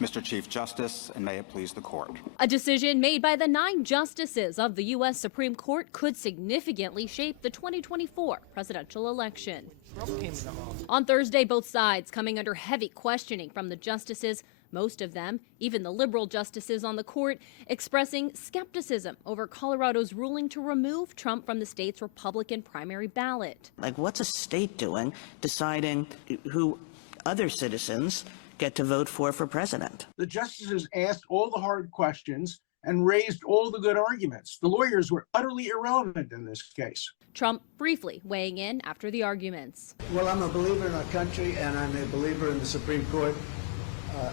Mr. Chief Justice, and may it please the court. A decision made by the 9 justices of the U.S. Supreme Court could significantly shape the 2024 presidential election. On Thursday, both sides coming under heavy questioning from the justices, most of them, even the liberal justices on the court, expressing skepticism over Colorado's ruling to remove Trump from the state's Republican primary ballot. Like, what's a state doing deciding who other citizens get to vote for president? The justices asked all the hard questions and raised all the good arguments. The lawyers were utterly irrelevant in this case. Trump briefly weighing in after the arguments. Well, I'm a believer in our country, and I'm a believer in the Supreme Court.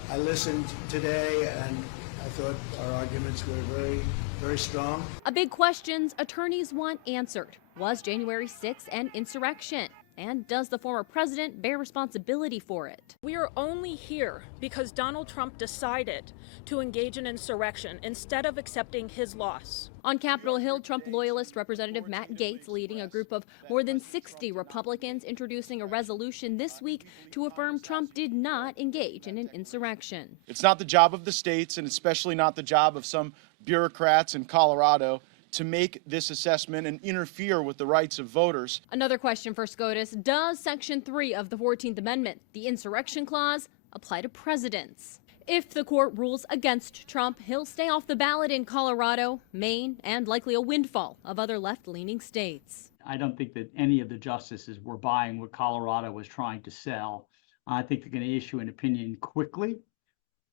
I listened today, and I thought our arguments were very, very strong. A big questions attorneys want answered. Was January 6th an insurrection? And does the former president bear responsibility for it? We are only here because Donald Trump decided to engage in insurrection instead of accepting his loss. On Capitol Hill, Trump loyalist Representative Matt Gaetz leading a group of more than 60 Republicans introducing a resolution this week to affirm Trump did not engage in an insurrection. It's not the job of the states, and especially not the job of some bureaucrats in Colorado, to make this assessment and interfere with the rights of voters. Another question for SCOTUS: does Section 3 of the 14th Amendment, the insurrection clause, apply to presidents? If the court rules against Trump, he'll stay off the ballot in Colorado, Maine, and likely a windfall of other left-leaning states. I don't think that any of the justices were buying what Colorado was trying to sell. I think they're going to issue an opinion quickly,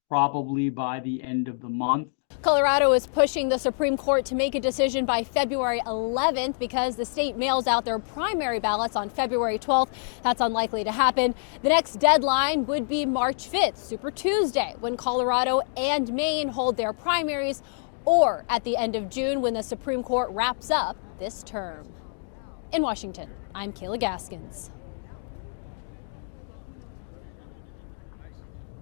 probably by the end of the month. Colorado is pushing the Supreme Court to make a decision by February 11th because the state mails out their primary ballots on February 12th. That's unlikely to happen. The next deadline would be March 5th, Super Tuesday, when Colorado and Maine hold their primaries, or at the end of June when the Supreme Court wraps up this term. In Washington, I'm Kayla Gaskins.